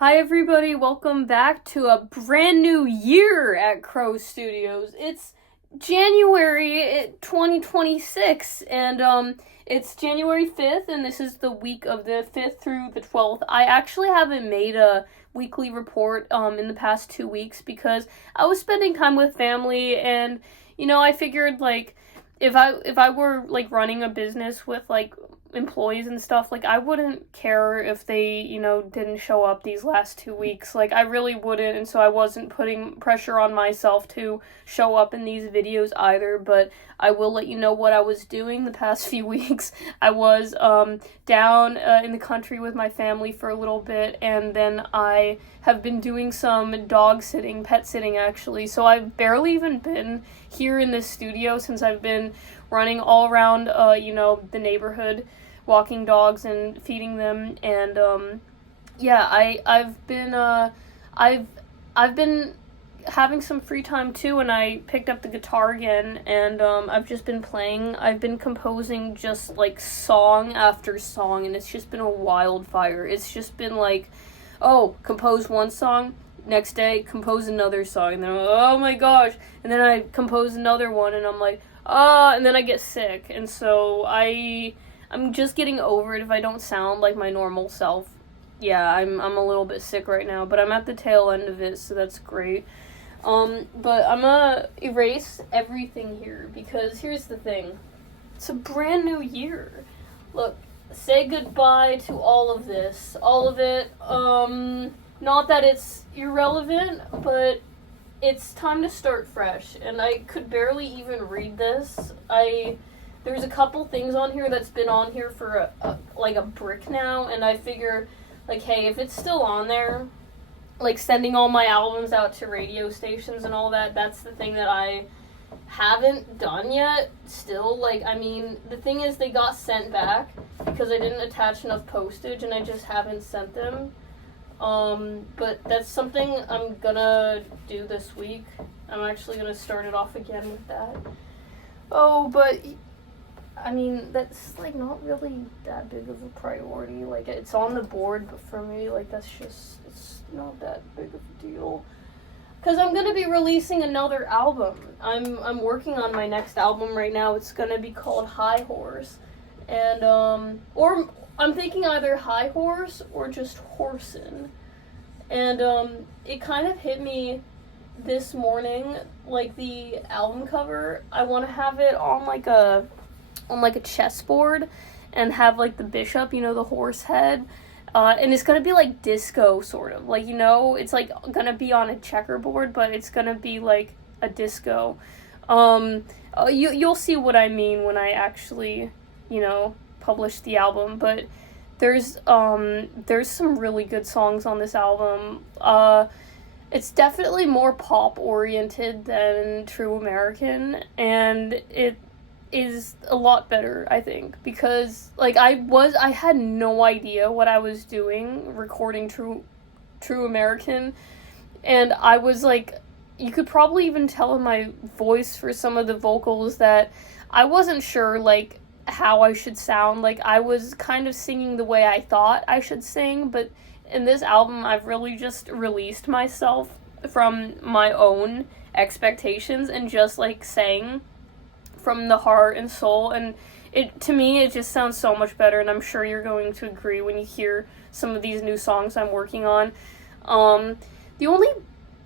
Hi everybody, welcome back to a brand new year at Crow Studios. It's January 2026 and it's January 5th and this is the week of the 5th through the 12th. I actually haven't made a weekly report in the past 2 weeks because I was spending time with family and I figured like if I were like running a business with like employees and stuff, like I wouldn't care if they, didn't show up these last 2 weeks. Like I really wouldn't, and so I wasn't putting pressure on myself to show up in these videos either, but I will let you know what I was doing the past few weeks. I was down in the country with my family for a little bit, and then I have been doing some dog sitting, pet sitting actually, so I've barely even been here in this studio since I've been running all around, the neighborhood, walking dogs and feeding them, and I've been having some free time too, and I picked up the guitar again, and I've just been playing. I've been composing just like song after song, and it's just been a wildfire. It's just been like, oh, compose one song. Next day, compose another song, and then oh my gosh, and then I compose another one, and I'm like, and then I get sick, and so I'm just getting over it if I don't sound like my normal self. Yeah, I'm a little bit sick right now, but I'm at the tail end of it, so that's great. But I'm gonna erase everything here, because here's the thing. It's a brand new year. Look, say goodbye to all of this. All of it, not that it's irrelevant, but it's time to start fresh, and I could barely even read this. There's a couple things on here that's been on here for a brick now, and I figure, like, hey, if it's still on there, like, sending all my albums out to radio stations and all that, that's the thing that I haven't done yet, still. Like, I mean, the thing is, they got sent back because I didn't attach enough postage, and I just haven't sent them. But that's something I'm gonna do this week. I'm actually gonna start it off again with that. Oh, but, I mean, that's, like, not really that big of a priority. Like, it's on the board, but for me, like, it's not that big of a deal. Because I'm gonna be releasing another album. I'm working on my next album right now. It's gonna be called High Horse. And, or I'm thinking either High Horse or just Horsin'. And, it kind of hit me this morning, like, the album cover. I want to have it on, like a chessboard and have, like, the bishop, the horse head. And it's gonna be, like, disco, sort of. Like, it's, like, gonna be on a checkerboard, but it's gonna be, like, a disco. You'll see what I mean when I actually, publish the album, but there's some really good songs on this album. It's definitely more pop oriented than True American, and it is a lot better, I think, because like I had no idea what I was doing recording True American, and I was like, you could probably even tell in my voice for some of the vocals that I wasn't sure like how I should sound. Like, I was kind of singing the way I thought I should sing, but in this album, I've really just released myself from my own expectations and just, like, sang from the heart and soul, and to me, it just sounds so much better, and I'm sure you're going to agree when you hear some of these new songs I'm working on. The only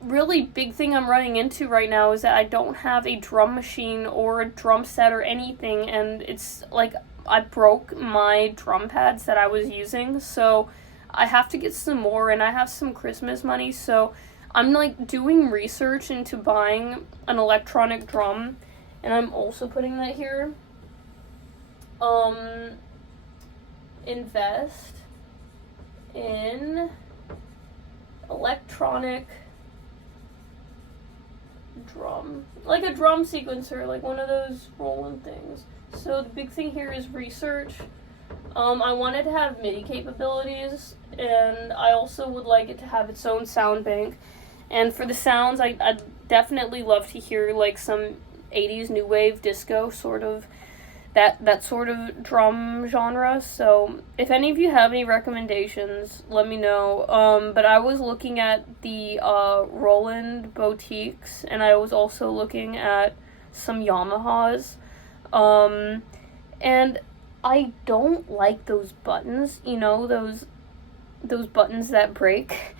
really big thing I'm running into right now is that I don't have a drum machine or a drum set or anything, and it's like I broke my drum pads that I was using, so I have to get some more, and I have some Christmas money, so I'm like doing research into buying an electronic drum, and I'm also putting that here. Invest in electronic drum, like a drum sequencer, like one of those rolling things. So the big thing here is research. I wanted to have MIDI capabilities, and I also would like it to have its own sound bank. And for the sounds, I'd definitely love to hear like some 80s new wave disco sort of that sort of drum genre. So if any of you have any recommendations, let me know. But I was looking at the Roland Boutiques, and I was also looking at some Yamahas. And I don't like those buttons, those buttons that break.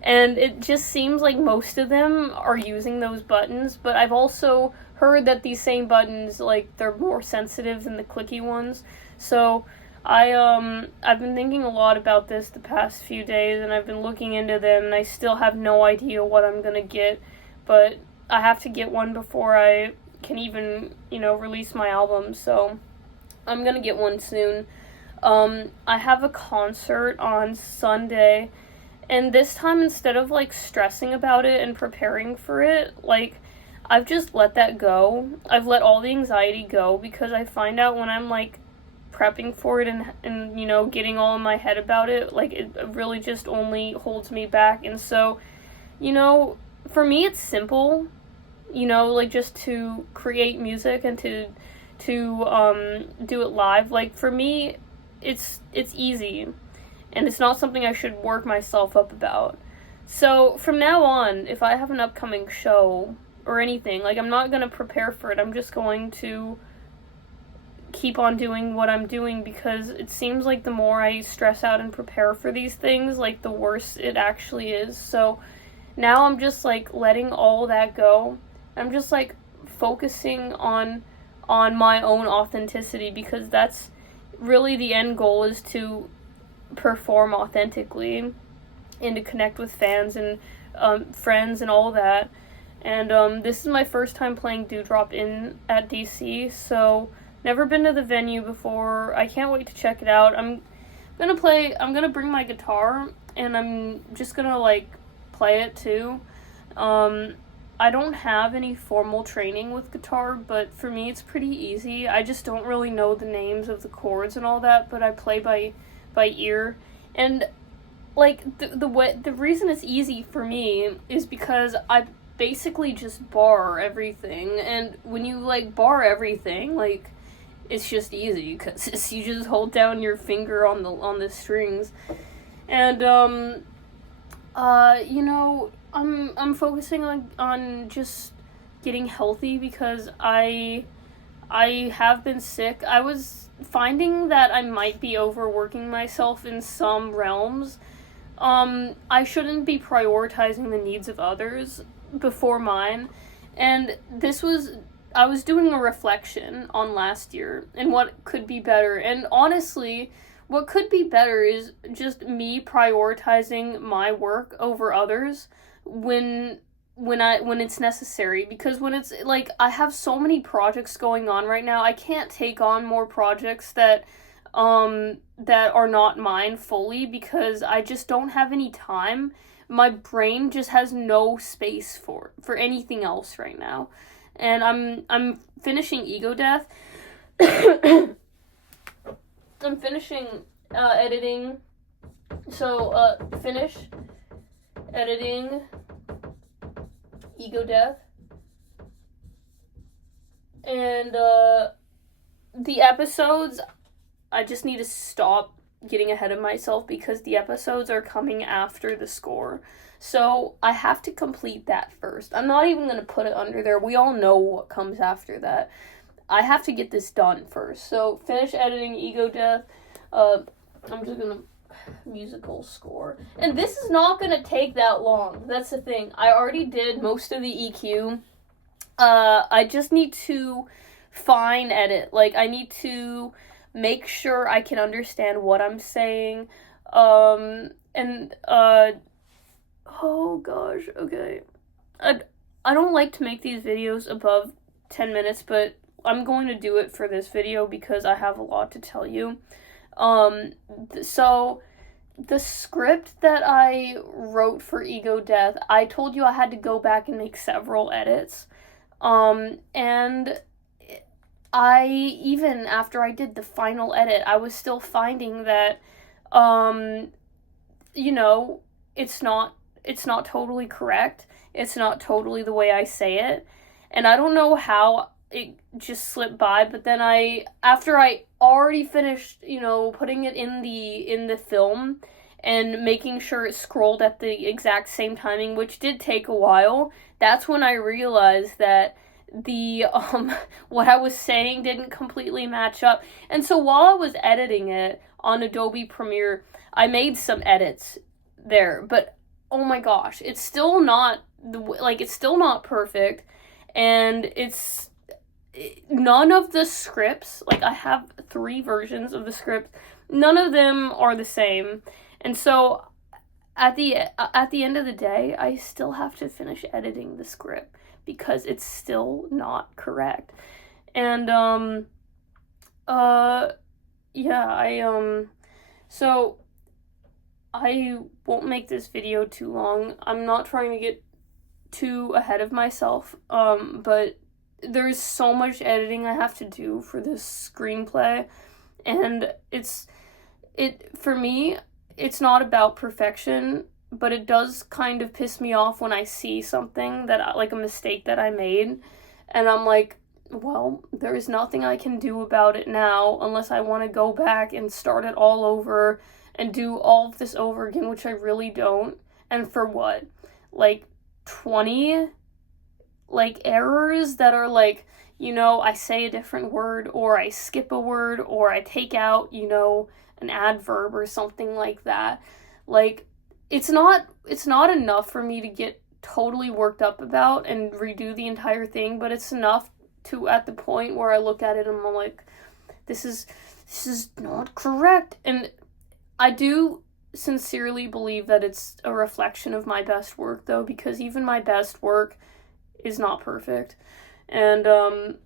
And it just seems like most of them are using those buttons, but I've also heard that these same buttons, like, they're more sensitive than the clicky ones. So I've been thinking a lot about this the past few days, and I've been looking into them, and I still have no idea what I'm gonna get, but I have to get one before I can even, release my album, so I'm gonna get one soon. I have a concert on Sunday, and this time, instead of, like, stressing about it and preparing for it, like, I've just let that go. I've let all the anxiety go, because I find out when I'm, like, prepping for it and getting all in my head about it, like, it really just only holds me back. And so, for me, it's simple, like, just to create music and to do it live. Like, for me, it's easy. And it's not something I should work myself up about. So, from now on, if I have an upcoming show or anything, like, I'm not going to prepare for it. I'm just going to keep on doing what I'm doing, because it seems like the more I stress out and prepare for these things, like, the worse it actually is. So, now I'm just, like, letting all that go. I'm just, like, focusing on my own authenticity, because that's really the end goal, is to perform authentically and to connect with fans and friends and all that. And this is my first time playing Dewdrop in at DC, so never been to the venue before. I can't wait to check it out. I'm gonna bring my guitar, and I'm just gonna, like, play it too. I don't have any formal training with guitar, but for me it's pretty easy. I just don't really know the names of the chords and all that, but I play by ear. And, like, the reason it's easy for me is because I basically just bar everything, and when you, like, bar everything, like, it's just easy, because you just hold down your finger on the strings. And I'm focusing on just getting healthy, because I have been sick. I was finding that I might be overworking myself in some realms. I shouldn't be prioritizing the needs of others before mine. And I was doing a reflection on last year and what could be better. And honestly, what could be better is just me prioritizing my work over others when it's necessary, because when it's, like, I have so many projects going on right now, I can't take on more projects that are not mine fully, because I just don't have any time. My brain just has no space for anything else right now. And I'm finishing Ego Death. I'm finishing editing. So finish editing Ego Death. And the episodes, I just need to stop getting ahead of myself, because the episodes are coming after the score. So I have to complete that first. I'm not even going to put it under there. We all know what comes after that. I have to get this done first. So finish editing Ego Death. I'm just going to musical score. And this is not going to take that long. That's the thing. I already did most of the EQ. I just need to fine edit. Like, I need to make sure I can understand what I'm saying. Oh gosh, okay. I don't like to make these videos above 10 minutes, but I'm going to do it for this video because I have a lot to tell you. So the script that I wrote for Ego Death, I told you I had to go back and make several edits. And I, even after I did the final edit, I was still finding that, it's not totally correct. It's not totally the way I say it. And I don't know how it just slipped by. But then after I already finished, putting it in the film and making sure it scrolled at the exact same timing, which did take a while, that's when I realized that the what I was saying didn't completely match up. And so while I was editing it on Adobe Premiere, I made some edits there, but oh my gosh, it's still not perfect, and none of the scripts, like I have 3 versions of the script, none of them are the same. And so at the end of the day, I still have to finish editing the script because it's still not correct. And so I won't make this video too long. I'm not trying to get too ahead of myself, but there's so much editing I have to do for this screenplay, and for me, it's not about perfection, but it does kind of piss me off when I see something like a mistake that I made, and I'm like, well, there is nothing I can do about it now unless I want to go back and start it all over and do all of this over again, which I really don't. And for what? Like 20 errors that are like, I say a different word, or I skip a word, or I take out, an adverb or something like that. Like, it's not enough for me to get totally worked up about and redo the entire thing, but it's enough to, at the point where I look at it and I'm like, this is not correct. And I do sincerely believe that it's a reflection of my best work, though, because even my best work is not perfect. And I'm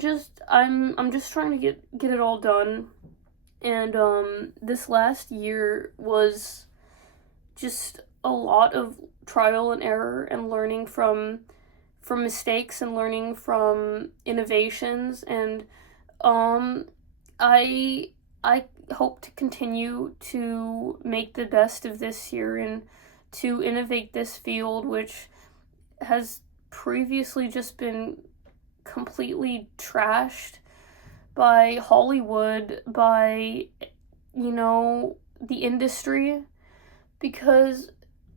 just trying to get it all done. And this last year was just a lot of trial and error and learning from mistakes and learning from innovations, and I hope to continue to make the best of this year and to innovate this field, which has previously just been completely trashed by Hollywood, by, the industry, because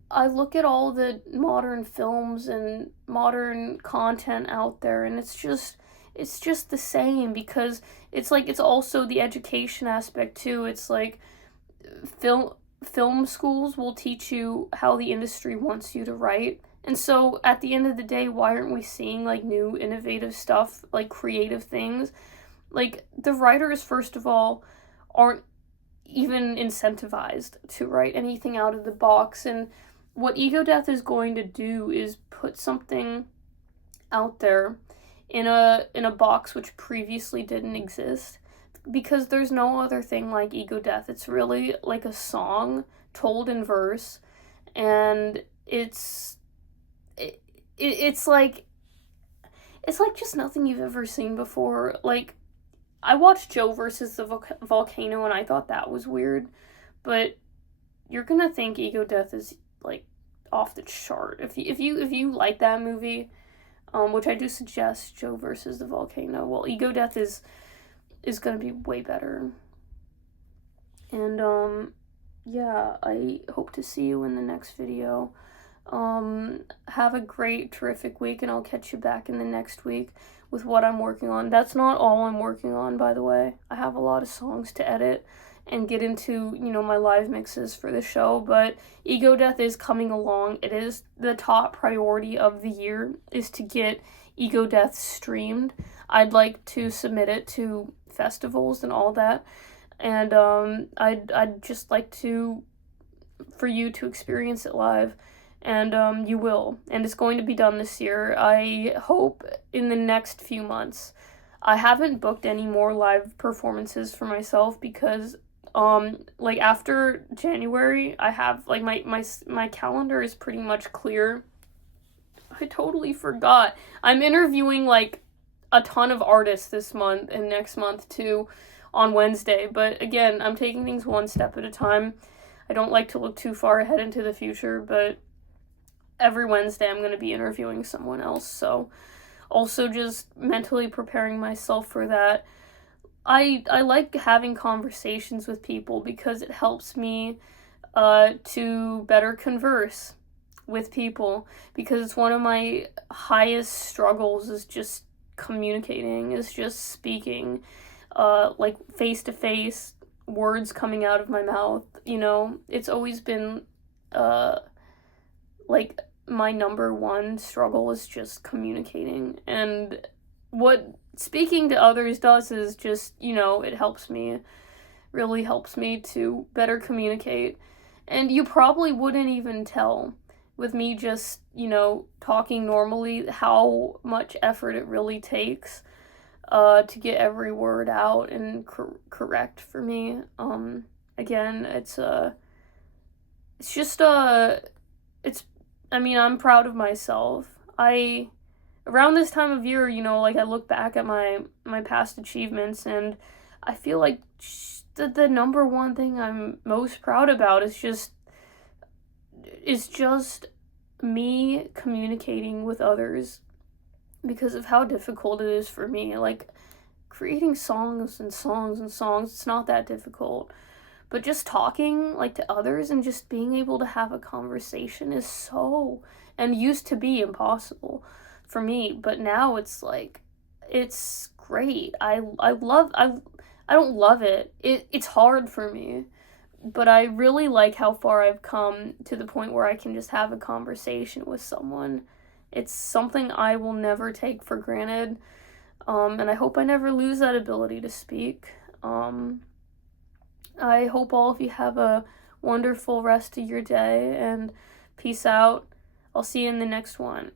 I look at all the modern films and modern content out there, and it's just the same, because it's like, it's also the education aspect too. It's like film schools will teach you how the industry wants you to write. And so at the end of the day, why aren't we seeing like new innovative stuff, like creative things? Like, the writers, first of all, aren't even incentivized to write anything out of the box. And what Ego Death is going to do is put something out there in a box which previously didn't exist, because there's no other thing like Ego Death. It's really like a song told in verse, and it's like just nothing you've ever seen before. Like, I watched Joe versus the Volcano and I thought that was weird, but you're gonna think Ego Death is like off the chart if you like that movie, which I do suggest Joe versus the Volcano. Well, Ego Death is gonna be way better. And yeah, I hope to see you in the next video. Have a great, terrific week, and I'll catch you back in the next week with what I'm working on. That's not all I'm working on, by the way. I have a lot of songs to edit and get into, my live mixes for the show, but Ego Death is coming along. It is the top priority of the year, is to get Ego Death streamed. I'd like to submit it to festivals and all that, and I'd just like for you to experience it live. And you will. And it's going to be done this year. I hope in the next few months. I haven't booked any more live performances for myself because, after January, I have, my calendar is pretty much clear. I totally forgot. I'm interviewing, a ton of artists this month and next month, too, on Wednesday. But, again, I'm taking things one step at a time. I don't like to look too far ahead into the future, but every Wednesday I'm going to be interviewing someone else, so also just mentally preparing myself for that. I like having conversations with people because it helps me to better converse with people, because it's one of my highest struggles is just communicating, is just speaking, like face to face, words coming out of my mouth. It's always been uh like my number one struggle is just communicating. And what speaking to others does is just, it helps me, really helps me to better communicate. And you probably wouldn't even tell with me just, talking normally how much effort it really takes to get every word out and correct for me. Again, it's just it's I mean, I'm proud of myself. I Around this time of year, like I look back at my past achievements, and I feel like the number one thing I'm most proud about is just me communicating with others, because of how difficult it is for me. Like, creating songs and songs and songs, it's not that difficult. But just talking like to others and just being able to have a conversation is so, and used to be, impossible for me. But now it's like, it's great. I don't love it. It's hard for me, but I really like how far I've come to the point where I can just have a conversation with someone. It's something I will never take for granted. And I hope I never lose that ability to speak. I hope all of you have a wonderful rest of your day, and peace out. I'll see you in the next one.